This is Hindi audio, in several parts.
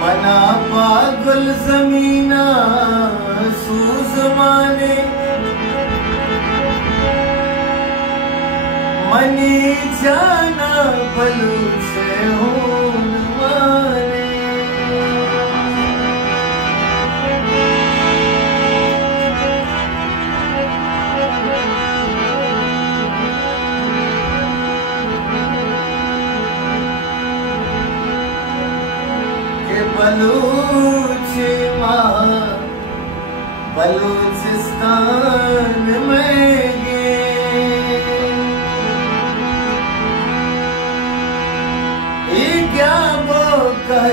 मना पागल जमीना सूज माने मनी जाना बलूच हून माने के बलूच माँ बलूचिस्तान में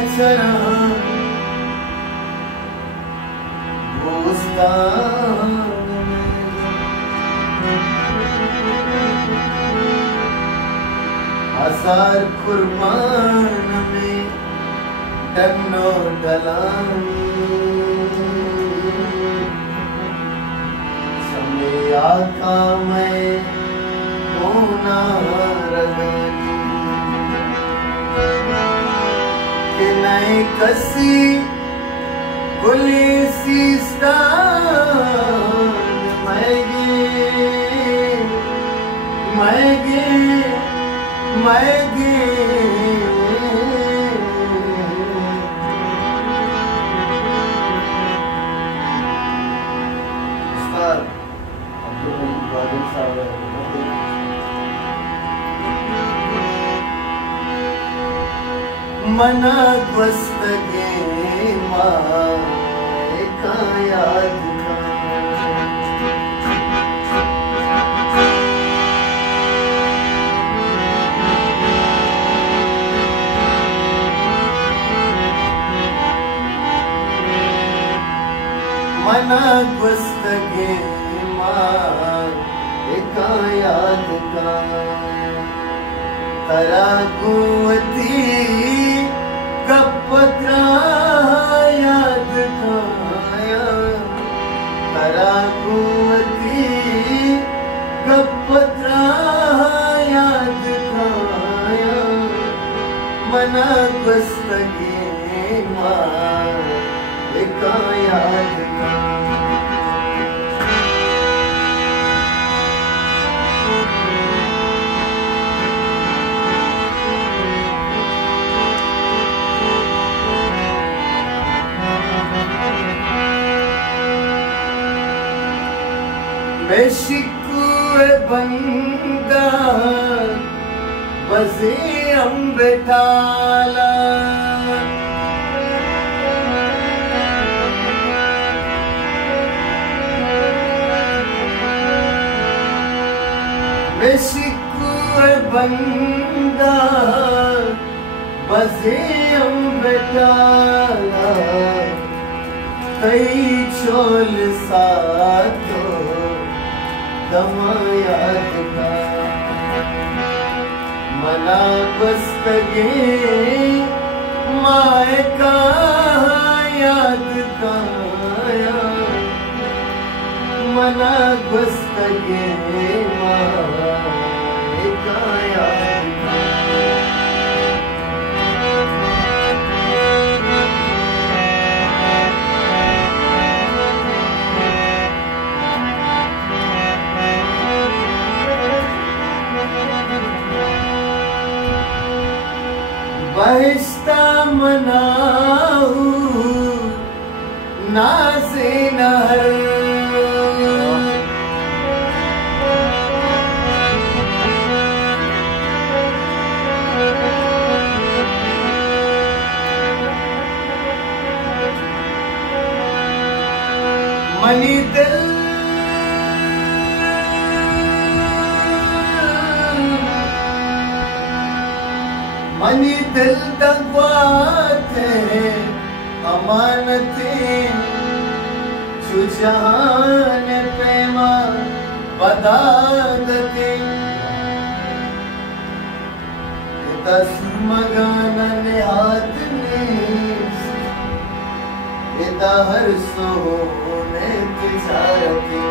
चरा भूस्तान हजार कुर्बान में डनो डलान समय आका में होना रगनी कि नहीं कसी गुली सीस्तान मैगे मैगे मैगे उस्ताद अब्दुल कादिर साहब मना वस्तगे माँ का याद मना वस्तगे माँ का याद का तरा गुवती कपत्रा याद खाया तरा गुवती कपत्रा याद खाया मना बस्तगे माँ का याद बेशिकुए बंदा बसे अम्बेटाला बेशिकुए बंदा बसे अम्बेटाला कई चोल सातो याद का मना बस्तगे माए का याद का मना बस्तगे माए का याद का बहिश्ता मनाऊ नाज़े नहर मनी दिल मनी दिल दगवाते अमानतें जुजान प्रेमा बदादतें तस्मगान हाथ ने इता हर सोने तिजारती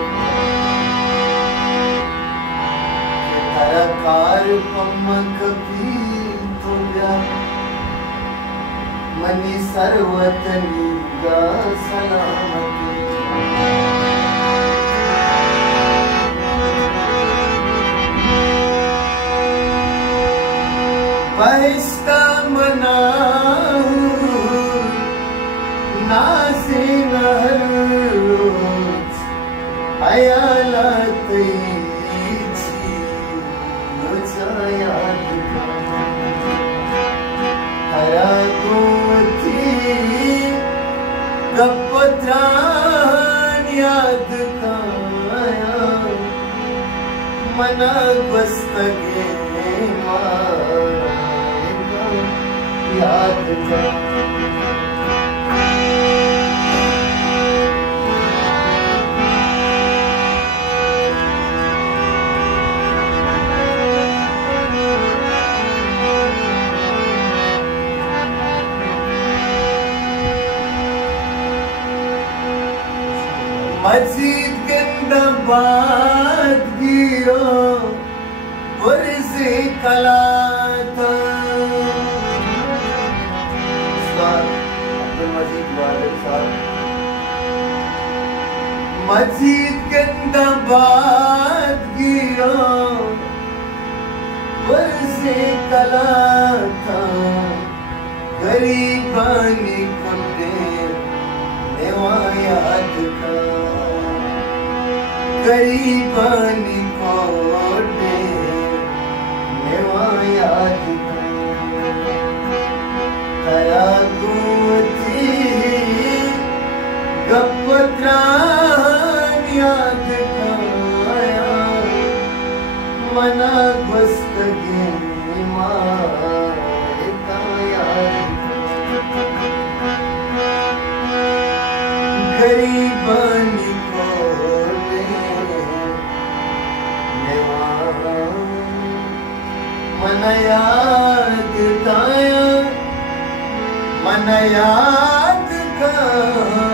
तरकार पमक भी मनी सर्वतनी का सलामती बहिश्ता मनाऊ नाज़िन हर रोज हयालात ची मुझा याद हरा गोती गपत्रान याद काया मना बस्तगे याद का मजीद गंदाबाद गियो पुरज़े कलाता मजीद गंदाबाद गियो पुरज़े कलाता गरीबानी कुंडे नेवायात का गरीबानी कोटे नेवायात का तया गोती गपत्रान याद काया मना बस्तगे माता याद गरीबानी मन याद काया मन याद का